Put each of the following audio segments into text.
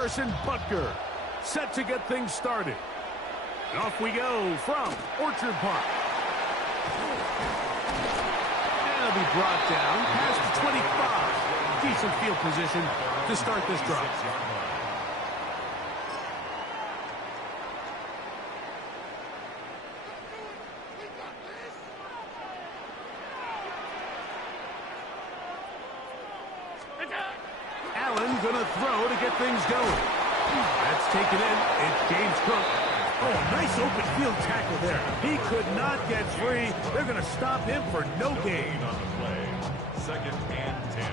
Harrison Butker set to get things started. And off we go from Orchard Park. And it'll be brought down past the 25. Decent field position to start this drive. Allen gonna throw to get things going. That's taken in. It's James Cook. Oh, nice open field tackle there. He could not get free. They're gonna stop him for no gain. On the play. Second and 10.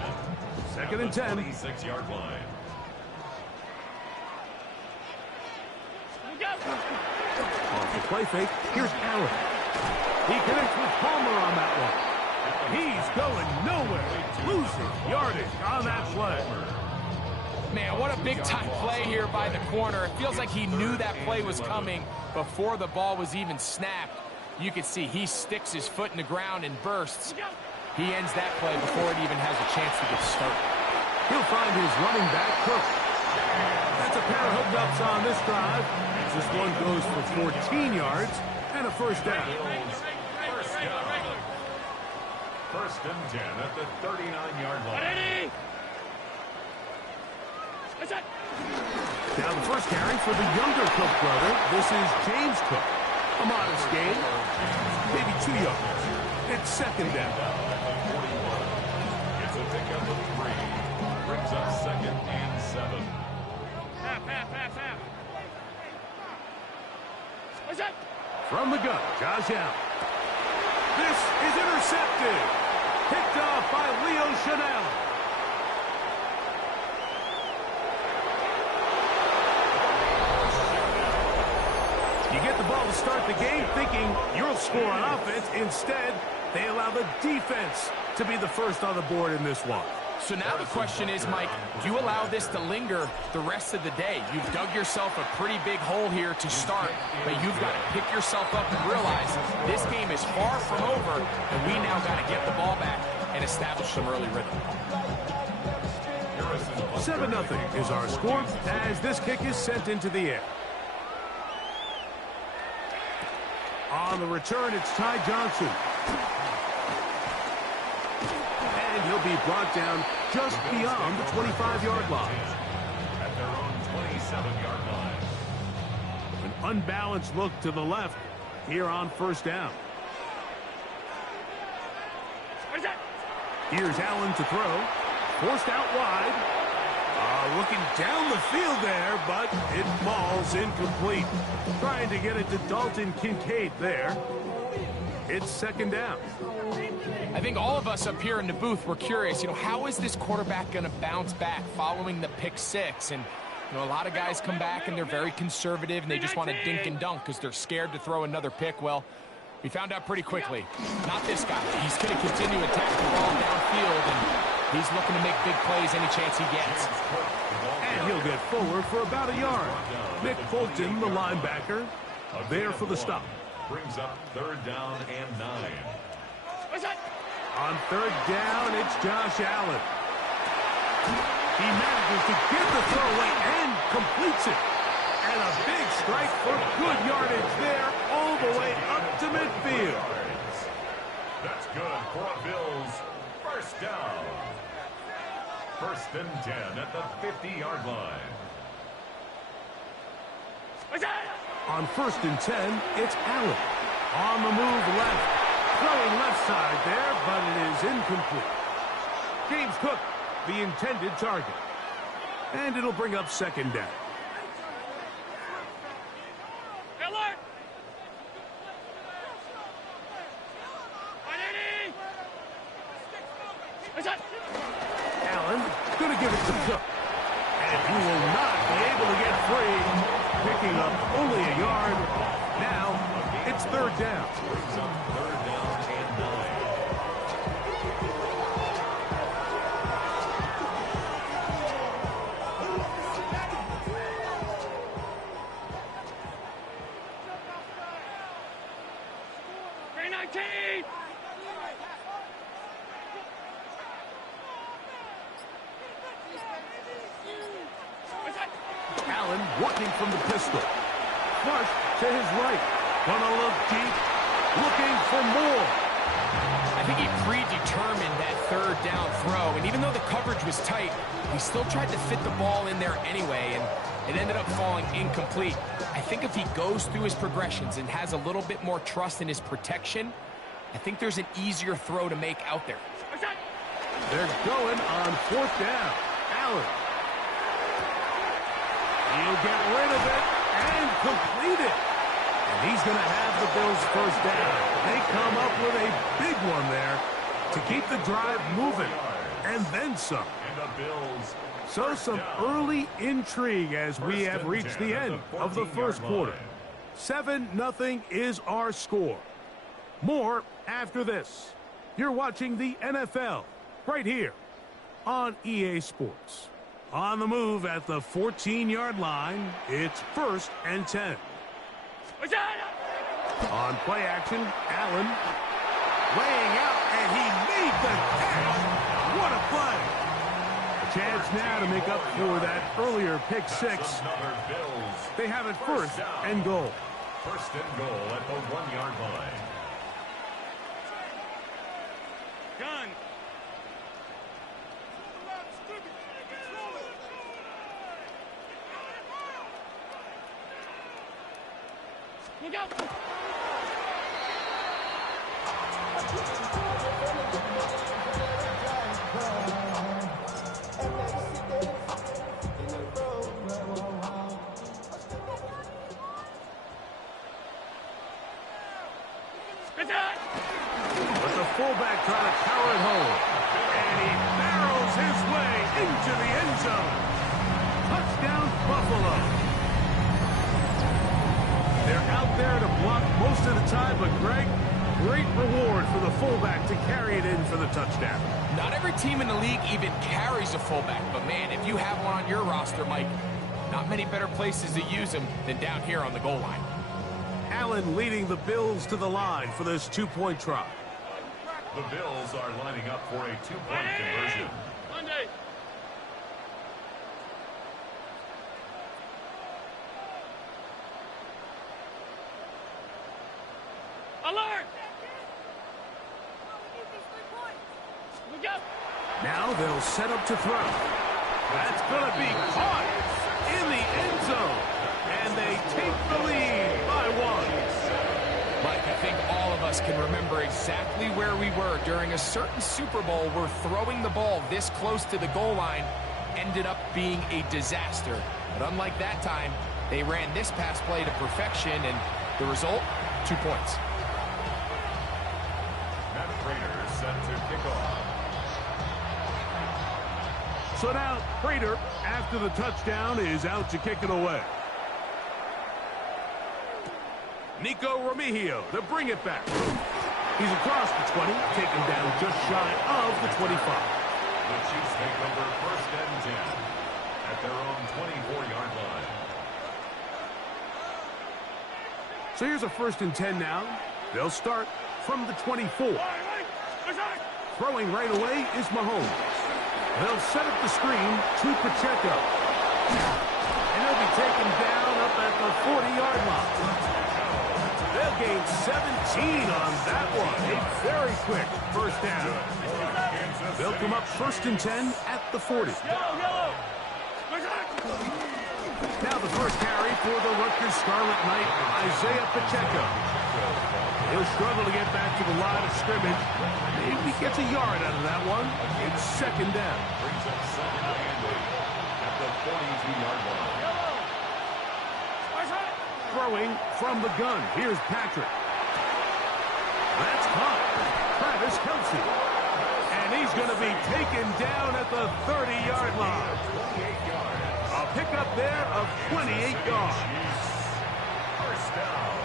Second and 10. 26-yard line. Off the play fake. Here's Allen. He connects with Palmer on that one. He's going nowhere. Losing yardage on that play. Man, what a big-time play here by the corner. It feels like he knew that play was coming before the ball was even snapped. You can see he sticks his foot in the ground and bursts. He ends that play before it even has a chance to get started. He'll find his running back, Cook. That's a pair of hookups on this drive. This one goes for 14 yards and a first down. First and 10 at the 39-yard line. Now the first carry for the younger Cook brother. This is James Cook. A modest gain, maybe 2 yards. It's second down. It's a pickup of 3. Brings up second and 7. From the gun, Josh Allen. This is intercepted. Picked off by Leo Chanel. You get the ball to start the game thinking you'll score on offense. Instead, they allow the defense to be the first on the board in this one. So now the question is, Mike, do you allow this to linger the rest of the day? You've dug yourself a pretty big hole here to start, but you've got to pick yourself up and realize this game is far from over, and we now got to get the ball back and establish some early rhythm. 7-0 is our score as this kick is sent into the air. On the return, it's Ty Johnson. And he'll be brought down just beyond the 25-yard line. At their own 27-yard line. An unbalanced look to the left here on first down. Here's Allen to throw. Forced out wide. Looking down the field there, but it falls incomplete. Trying to get it to Dalton Kincaid there. It's second down. I think all of us up here in the booth were curious, how is this quarterback going to bounce back following the pick six? And, a lot of guys come back and they're very conservative and they just want to dink and dunk because they're scared to throw another pick. Well, we found out pretty quickly. Not this guy. He's going to continue attacking the ball downfield, and he's looking to make big plays any chance he gets. And he'll get forward for about a yard. Nick Fulton, the linebacker, there for the stop. Brings up third down and 9. On third down, it's Josh Allen. He manages to get the throw away and completes it. And a big strike for good yardage there all the way up to midfield. That's good for a Bills first down. First and 10 at the 50-yard line. On first and 10, it's Allen. On the move left. Throwing left side there, but it is incomplete. James Cook, the intended target. And it'll bring up second down. Allen going to give it to Cook. And he will not be able to get free. Picking up only a yard. Now, it's third down. Brings up third down and 19! working from the pistol. Flush to his right. Gonna look deep. Looking for more. I think he predetermined that third down throw, and even though the coverage was tight, he still tried to fit the ball in there anyway, and it ended up falling incomplete. I think if he goes through his progressions and has a little bit more trust in his protection, I think there's an easier throw to make out there. They're going on fourth down. Allen. He'll get rid of it and complete it. And he's going to have the Bills first down. They come up with a big one there to keep the drive moving. And then some. So some early intrigue as we have reached the end of the first quarter. 7-0 is our score. More after this. You're watching the NFL right here on EA Sports. On the move at the 14-yard line, it's 1st and 10. On play action, Allen laying out, and he made the catch. What a play. A chance now to make up for that earlier pick six. They have it 1st and goal. 1st and goal at the 1-yard line. Gun. Look out. But the fullback trying to power it home. And he barrels his way into the end zone. Touchdown, Buffalo. They're out there to block most of the time, but Greg, great reward for the fullback to carry it in for the touchdown. Not every team in the league even carries a fullback, but man, if you have one on your roster, Mike, not many better places to use him than down here on the goal line. Allen leading the Bills to the line for this two-point try. The Bills are lining up for a two-point conversion. Monday. Alert! Now they'll set up to throw. That's going to be caught in the end zone. And they take the lead by 1. Mike, I think all of us can remember exactly where we were during a certain Super Bowl where throwing the ball this close to the goal line ended up being a disaster. But unlike that time, they ran this pass play to perfection, and the result, 2 points. Matt Prater set to kick off. So now Prater, after the touchdown, is out to kick it away. Nico Remigio to bring it back. He's across the 20, taken down just shy of the 25. The Chiefs take over 1st and 10 at their own 24-yard line. So here's a 1st and 10 now. They'll start from the 24. Throwing right away is Mahomes. They'll set up the screen to Pacheco. And he'll be taken down up at the 40-yard line. They'll gain 17 on that one. A very quick 1st down. They'll come up 1st and 10 at the 40. Now the first carry for the Rutgers Scarlet Knight, Isaiah Pacheco. He'll struggle to get back to the line of scrimmage. Maybe he gets a yard out of that one. It's 2nd down. Brings up 2nd and 8 at the 42-yard line. Throwing from the gun. Here's Patrick. That's caught. Travis Kelce. And he's going to be taken down at the 30-yard line. A pickup there of 28 yards. First down.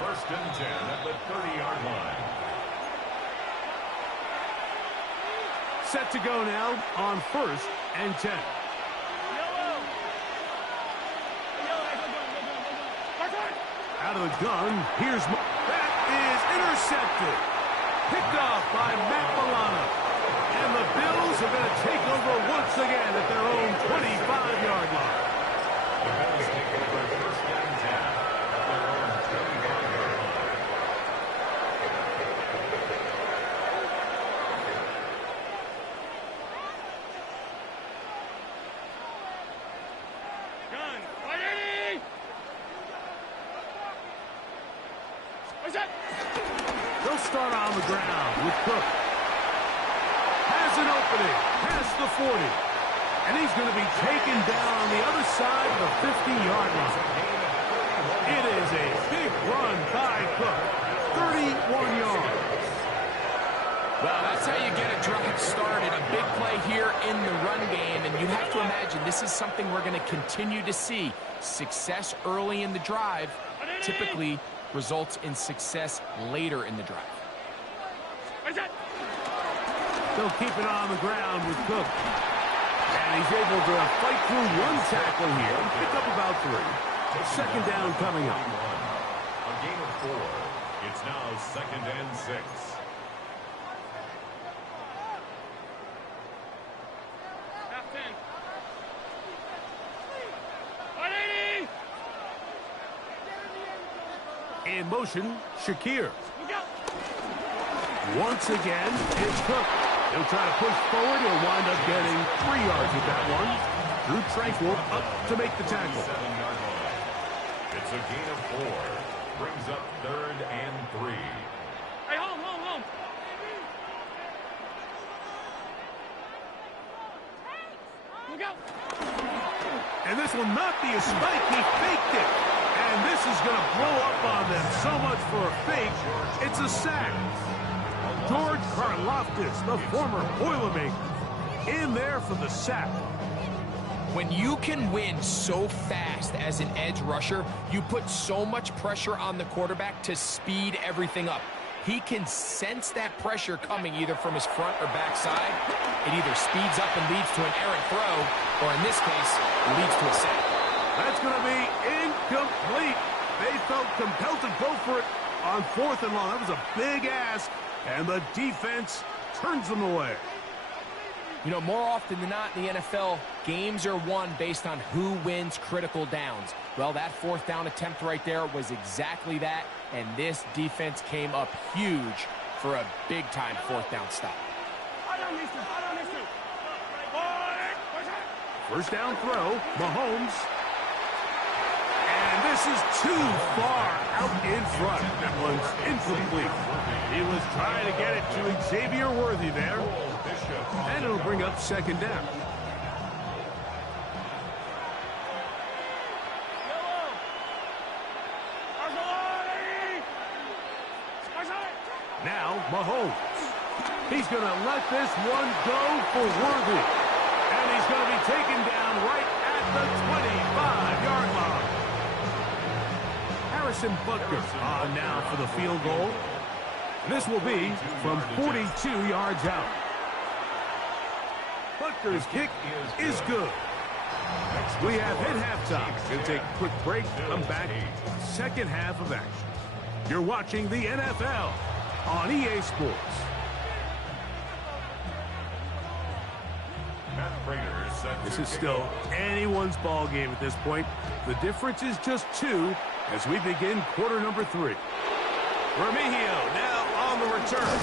1st and 10 at the 30-yard line. Set to go now on 1st and 10. Out of the gun, here's... That is intercepted. Picked off by Matt Milano. And the Bills are going to take over once again at their own 25-yard line. They'll start on the ground with Cook. Has an opening past the 40. And he's going to be taken down on the other side of the 50-yard line. It is a big run by Cook. 31 yards. Well, that's how you get a drive started. A big play here in the run game. And you have to imagine this is something we're going to continue to see. Success early in the drive typically results in success later in the drive. They'll keep it on the ground with Cook. And he's able to fight through one tackle here and pick up about 3. Second down coming up. A gain of 4. It's now 2nd and 6. In motion, Shakir. Once again, it's Cook. He'll try to push forward. He'll wind up getting 3 yards with that one. Drew Tranquil up to make the tackle. 7-yard line. It's a gain of 4. Brings up 3rd and 3. Hey, home. Look out. And this will not be a spike. He faked it. And this is going to blow up on them. So much for a fake. It's a sack. George Karlaftis, the former Boilermaker, in there for the sack. When you can win so fast as an edge rusher, you put so much pressure on the quarterback to speed everything up. He can sense that pressure coming either from his front or back side. It either speeds up and leads to an errant throw, or in this case, leads to a sack. That's going to be incomplete. They felt compelled to go for it on 4th and long. That was a big ask, and the defense turns them away. You know, more often than not in the NFL, games are won based on who wins critical downs. Well, that 4th down attempt right there was exactly that, and this defense came up huge for a big-time 4th down stop. First down throw, Mahomes. And this is too far out in front. That one's incomplete. He was trying to get it to Xavier Worthy there. And it'll bring up 2nd down. Now, Mahomes. He's going to let this one go for Worthy. And he's going to be taken down right at the 25-yard line. Harrison Butker on now for the field goal. This will be from 42 yards out. Butker's kick is good. We have hit halftime. We'll take a quick break. Come back. Second half of action. You're watching the NFL on EA Sports. This is still anyone's ball game at this point. The difference is just 2 as we begin quarter number 3. Remigio now on the return.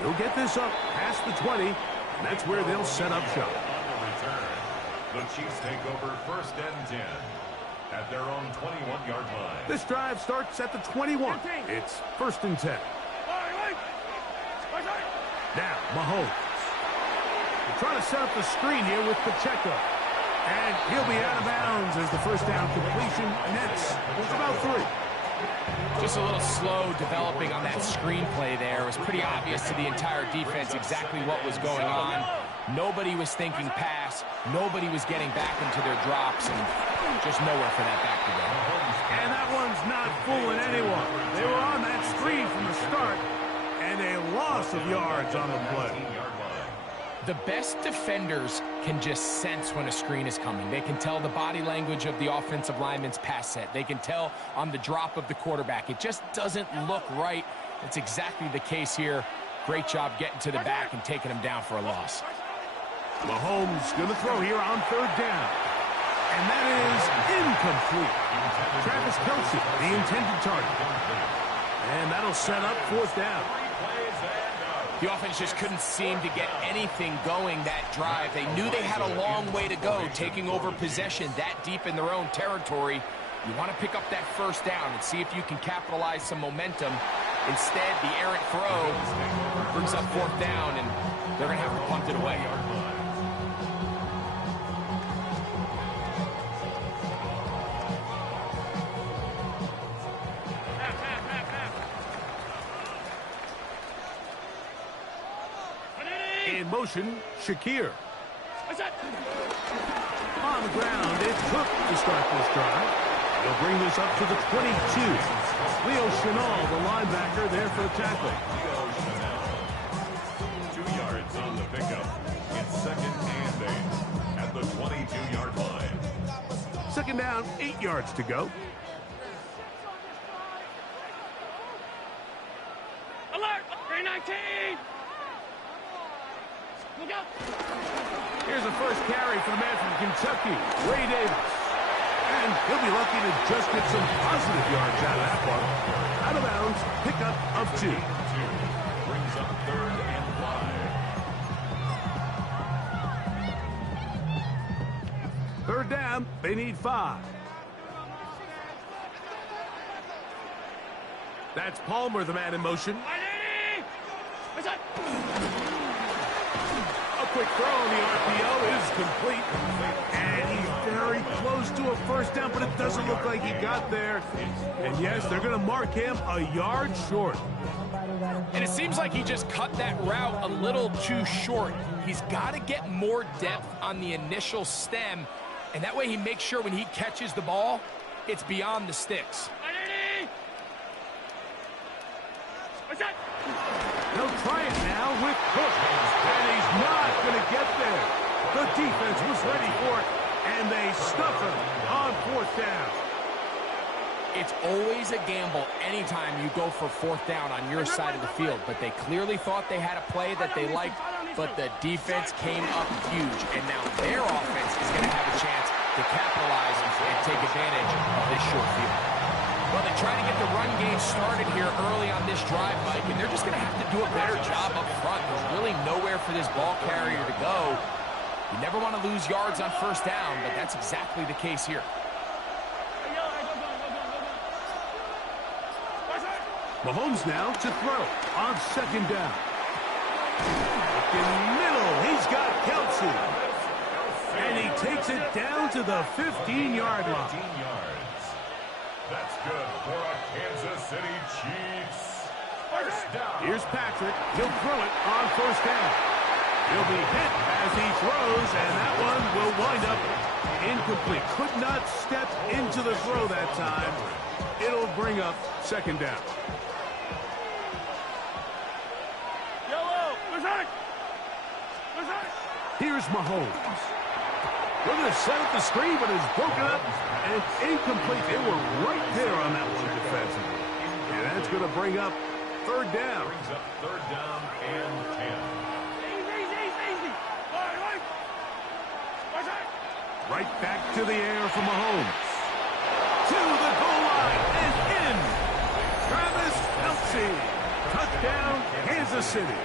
He'll get this up past the 20, and that's where they'll set up shop. The Chiefs take over 1st and 10 at their own 21-yard line. This drive starts at the 21. It's 1st and 10. Now, Mahomes. They're trying to set up the screen here with Pacheco. And he'll be out of bounds as the first down completion nets. It's about 3. Just a little slow developing on that screenplay there. It was pretty obvious to the entire defense exactly what was going on. Nobody was thinking pass. Nobody was getting back into their drops, and just nowhere for that back to go. And that one's not fooling anyone. They were on that screen from the start, and a loss of yards on the play. The best defenders can just sense when a screen is coming. They can tell the body language of the offensive lineman's pass set. They can tell on the drop of the quarterback. It just doesn't look right. It's exactly the case here. Great job getting to the back and taking him down for a loss. Mahomes going to throw here on 3rd down. And that is incomplete. Travis Kelce, the intended target. And that'll set up 4th down. The offense just couldn't seem to get anything going that drive. They knew they had a long way to go, taking over possession that deep in their own territory. You want to pick up that first down and see if you can capitalize some momentum. Instead, the errant throw brings up fourth down, and they're going to have to punt it away. In motion, Shakir. On the ground, it took to start this drive. They'll bring this up to the 22. Leo Chenal, the linebacker, there for the tackle. Leo Chenal. 2 yards on the pickup. It's second and 8 at the 22-yard line. Second down, 8 yards to go. Alert! 319! Look out! Here's a first carry for the man from Kentucky, Ray Davis. And he'll be lucky to just get some positive yards out of that one. Out of bounds, pickup of 2. Brings up third and 5. Third down, they need 5. That's Palmer, the man in motion. A quick throw on the RPO is complete. And he's very close to a first down, but it doesn't look like he got there. And yes, they're going to mark him a yard short. And it seems like he just cut that route a little too short. He's got to get more depth on the initial stem, and that way he makes sure when he catches the ball, it's beyond the sticks. They'll try it now with Cook, and he's not going to get there. The defense was ready for it, and they stuff him on fourth down. It's always a gamble anytime you go for fourth down on your side of the field, but they clearly thought they had a play that they liked, but the defense came up huge, and now their offense is going to have a chance to capitalize and take advantage of this short field. Well, they try to get the run game started here early on this drive, Mike, and they're just going to have to do a better job up front. There's really nowhere for this ball carrier to go. You never want to lose yards on first down, but that's exactly the case here. Mahomes now to throw on second down. In the middle, he's got Kelsey. And he takes it down to the 15-yard line. 15 yards. That's good for a Kansas City Chiefs. First down. Here's Patrick. He'll throw it on first down. He'll be hit as he throws, and that one will wind up incomplete. Could not step into the throw that time. It'll bring up second down. Here's Mahomes. Looking to set up the screen, but it's broken up and incomplete. They were right there on that one defensively. And that's going to bring up third down. Brings up third down and 10. Easy. Right back to the air for Mahomes. To the goal line and in. Travis Kelce. Touchdown, Kansas City.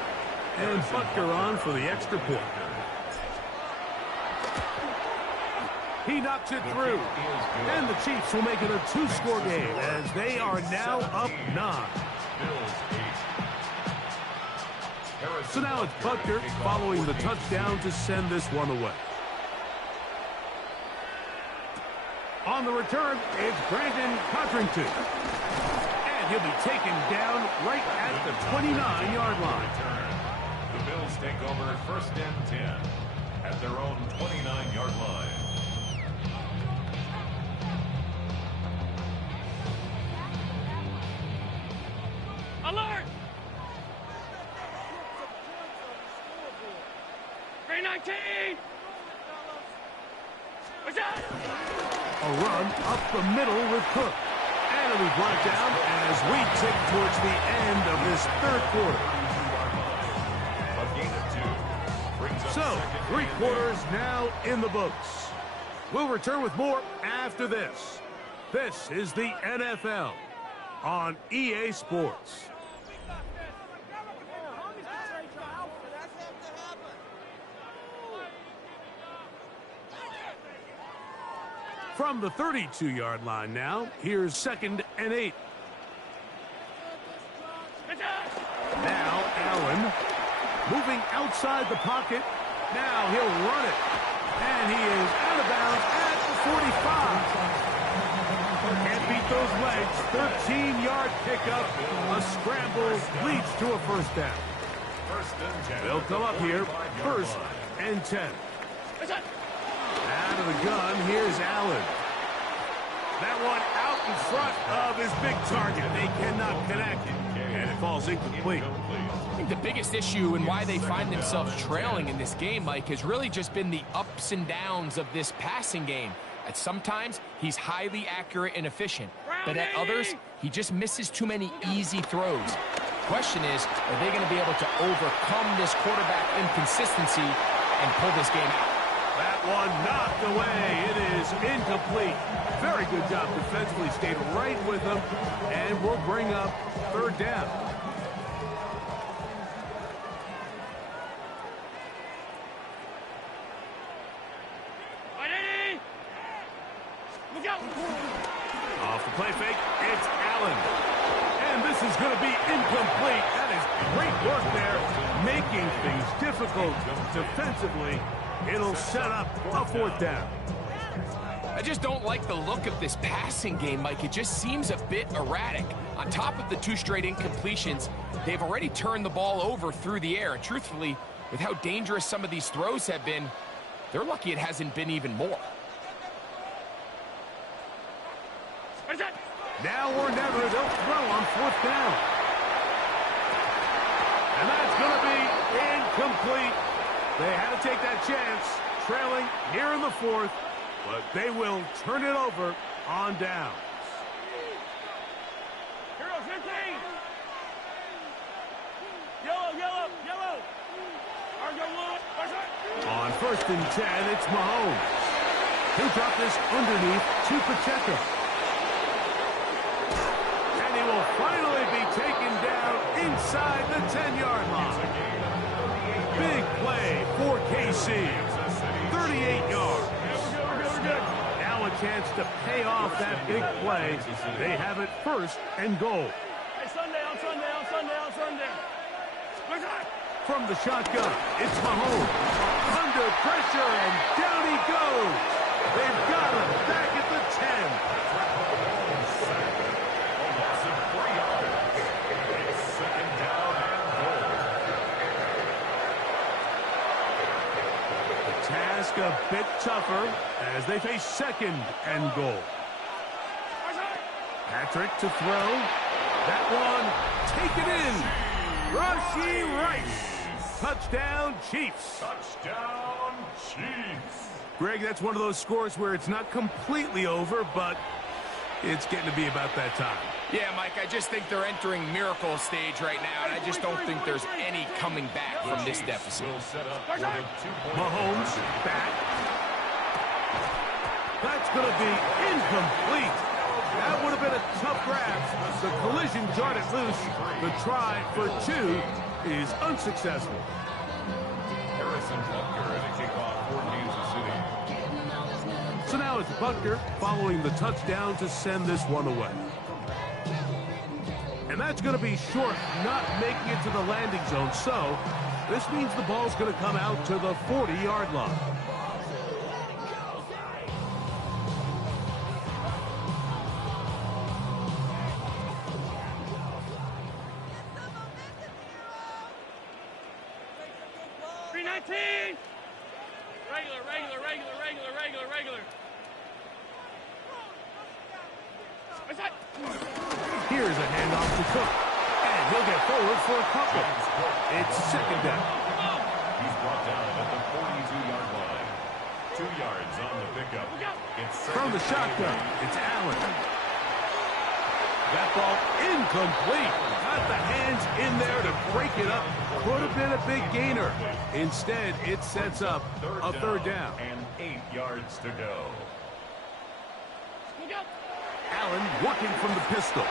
And Butker on for the extra point. He knocks it through. And the Chiefs will make it a 2-score game as they are now up 9. So now it's Butker following the touchdown to send this one away. On the return, it's Brandon Codrington. And he'll be taken down right at the 29-yard line. The Bills take over first and 10 at their own 29-yard line. Alert! 319! What's that? A run up the middle with Cook. And it'll be brought down as we tick towards the end of this third quarter. A gain of 2. Brings up So, second 3 and quarters now in the books. We'll return with more after this. This is the NFL on EA Sports. From the 32-yard line now, here's 2nd and 8. Now Allen moving outside the pocket. Now he'll run it. And he is out of bounds at the 45. Can't beat those legs. 13-yard pickup. A scramble leads to a first down. They'll come up here. 1st and 10. Out of the gun, here's Allen. That one out in front of his big target. They cannot connect, and it falls incomplete. I think the biggest issue and why they find themselves trailing in this game, Mike, has really just been the ups and downs of this passing game. At sometimes, he's highly accurate and efficient, but at others, he just misses too many easy throws. Question is, are they going to be able to overcome this quarterback inconsistency and pull this game out? That one knocked away. It is incomplete. Very good job defensively. Stayed right with them, and we'll bring up 3rd down. Look out! Off the play fake, it's Allen. And this is going to be incomplete. That is great work there, making things difficult defensively. It'll set up a 4th down. I just don't like the look of this passing game, Mike. It just seems a bit erratic. On top of the 2 straight incompletions, they've already turned the ball over through the air. And truthfully, with how dangerous some of these throws have been, they're lucky it hasn't been even more. What is that? Now or never, they'll throw on 4th down. And that's going to be incomplete. They had to take that chance, trailing here in the 4th, but they will turn it over on downs. Heroes, 15! Yellow, yellow, yellow! Argo one, watch it! On 1st and 10, it's Mahomes. He'll drop this underneath to Pacheco. And he will finally be taken down inside the 10-yard line. Big play for KC. 38 yards. Now a chance to pay off that big play. They have it 1st and goal. Hey, Sunday, on Sunday, on Sunday, on Sunday. Watch it! From the shotgun, it's Mahomes. Under pressure, and down he goes. They've got him back at the 10. Task a bit tougher as they face 2nd and goal. Patrick to throw. That one taken in. Rashee Rice. Touchdown, Chiefs. Touchdown, Chiefs. Greg, that's one of those scores where it's not completely over, but it's getting to be about that time. Yeah, Mike, I just think they're entering miracle stage right now, and I just don't think there's any coming back from this deficit. Mahomes back. That's going to be incomplete. That would have been a tough grasp. The collision jarred it loose. The try for 2 is unsuccessful. Harrison Butker at a kickoff for Kansas City. So now it's Butker following the touchdown to send this one away. And that's going to be short, not making it to the landing zone. So this means the ball's going to come out to the 40-yard line. Here's a handoff to Cook, and he'll get forward for a couple. It's 2nd down. He's brought down at the 42-yard line. 2 yards on the pickup. It's from the shotgun. It's Allen. That ball incomplete. Got the hands in there to break it up. Could have been a big gainer. Instead, it sets up a 3rd down. And 8 yards to go. Allen working from the pistol.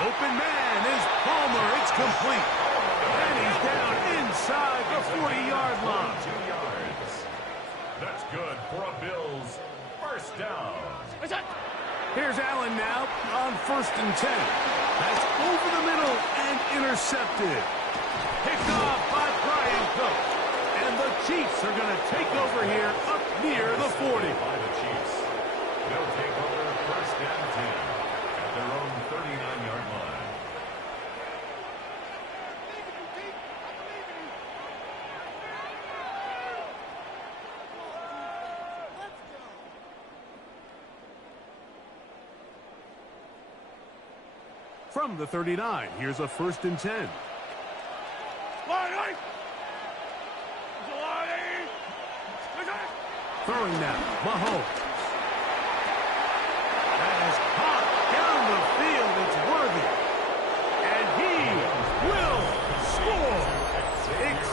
Open man is Palmer. It's complete. And he's down inside the 40-yard line. 2 yards. That's good for a Bills 1st first down. Here's Allen now on 1st and 10. That's over the middle and intercepted. Picked off by Brian Cook. And the Chiefs are going to take over here up near the 40. By the Chiefs. They'll take over 1st and 10 at their own 39-yard line. From the 39, here's a 1st and 10. Throwing now, Mahomes. That is caught down the field. It's worthy. And he will score.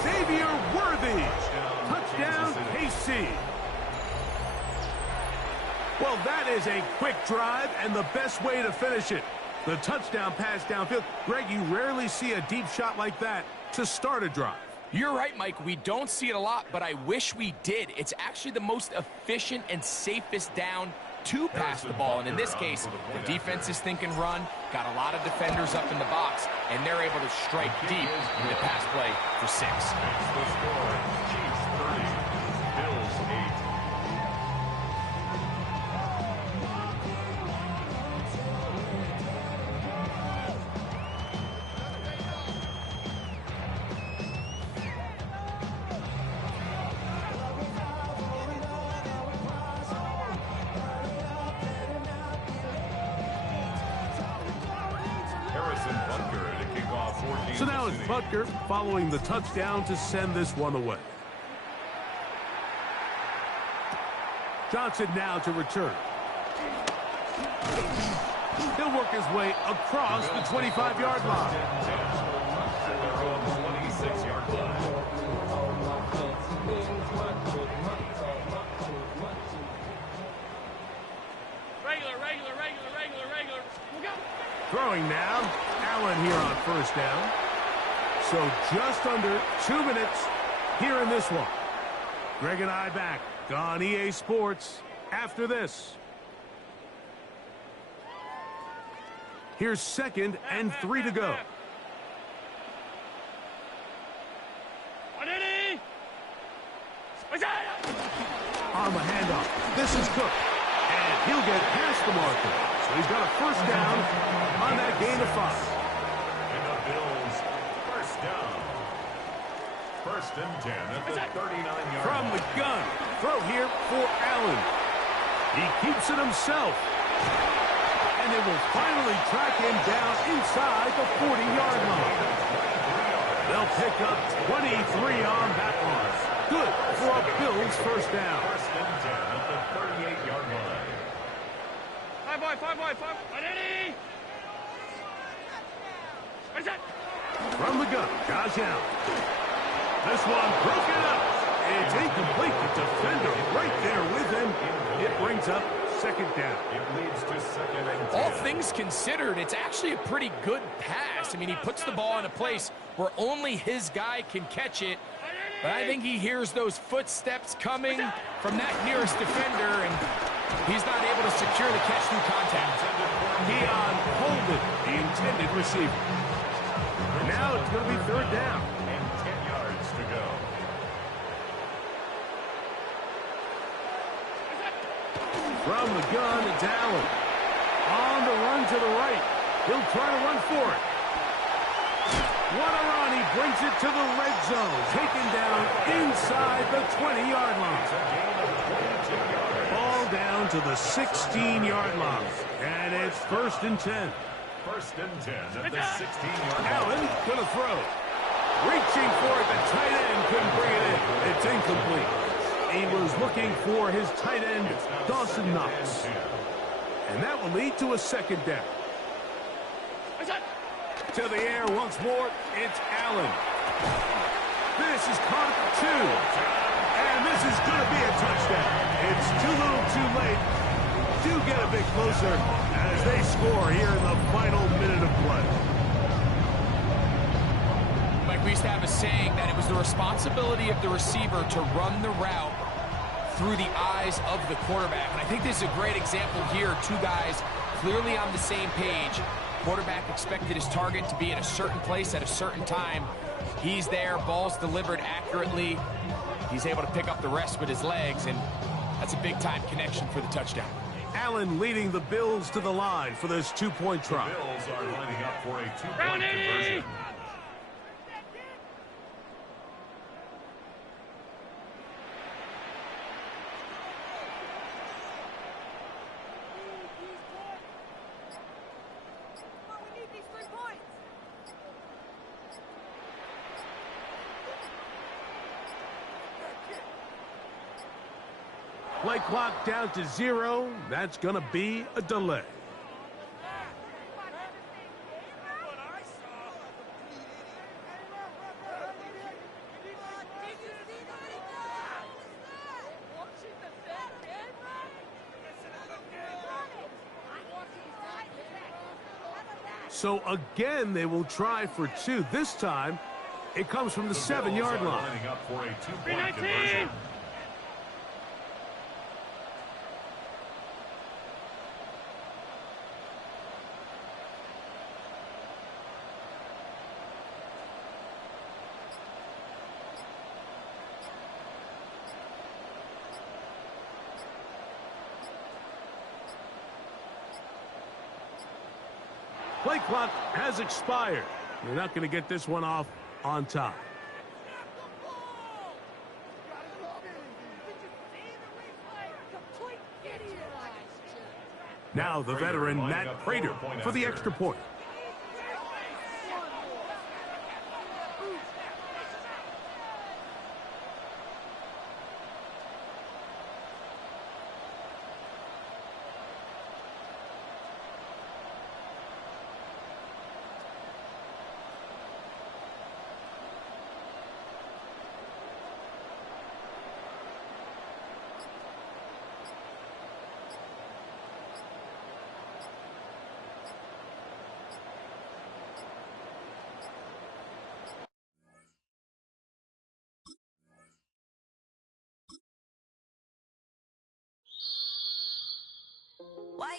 Xavier Worthy. Touchdown, KC. Well, that is a quick drive and the best way to finish it. The touchdown pass downfield. Greg, you rarely see a deep shot like that to start a drive. You're right, Mike. We don't see it a lot, but I wish we did. It's actually the most efficient and safest down to pass the ball. And in this case, the defense is thinking run, got a lot of defenders up in the box, and they're able to strike deep in the pass play for 6. That's the score. Chiefs 30, Bills 8. So now it's Butker following the touchdown to send this one away. Johnson now to return. He'll work his way across the 25-yard line. At their own 26-yard line. Regular. We'll go. Throwing now, Allen here on 1st down. So just under 2 minutes here in this one. Greg and I back on EA Sports after this. Here's 2nd and 3 to go. On the handoff, this is Cook. And he'll get past the marker. So he's got a 1st down on that gain of 5. And the Bills, 1st down. 1st and 10 at the 39-yard From line. the gun, throw here for Allen. He keeps it himself. And they will finally track him down inside the 40-yard line. They'll pick up 23 on that one. Good for a Bills 1st down. 1st and 10 at the 38-yard line. Five boy. Ready? From the gun, Josh Allen. This one broken up. It's incomplete. The defender right there with him. It brings up 2nd down. It leads to 2nd and 10. All things considered, it's actually a pretty good pass. I mean, he puts the ball in a place where only his guy can catch it. But I think he hears those footsteps coming from that nearest defender, and he's not able to secure the catch through contact. Keon Holden, the intended receiver. And now it's going to be 3rd down. And 10 yards to go. From the gun, it's Allen. On the run to the right. He'll try to run for it. What a run. He brings it to the red zone. Taken down inside the 20-yard line. Ball down to the 16-yard line. And it's 1st and 10. 1st and 10 at the 16-yard line. Allen to the throw. Reaching for it. The tight end couldn't bring it in. It's incomplete. He was looking for his tight end, Dawson Knox. And that will lead to a 2nd down. To the air once more, it's Allen. This is caught at the 2. And this is going to be a touchdown. It's too little too late. Do get a bit closer as they score here in the final minute of play. Mike, we used to have a saying that it was the responsibility of the receiver to run the route through the eyes of the quarterback. And I think this is a great example here. Two guys clearly on the same page. Quarterback expected his target to be in a certain place at a certain time. He's there, ball's delivered accurately. He's able to pick up the rest with his legs, and that's a big-time connection for the touchdown. Allen leading the Bills to the line for this two-point try. The Bills are lining up for a two-point conversion. Play clock down to 0. That's going to be a delay. So again, they will try for 2. This time, it comes from the 7-yard line. Lining up for a two-point conversion. Play clock has expired. They're not going to get this one off on time. Now the veteran Matt Prater for the extra point.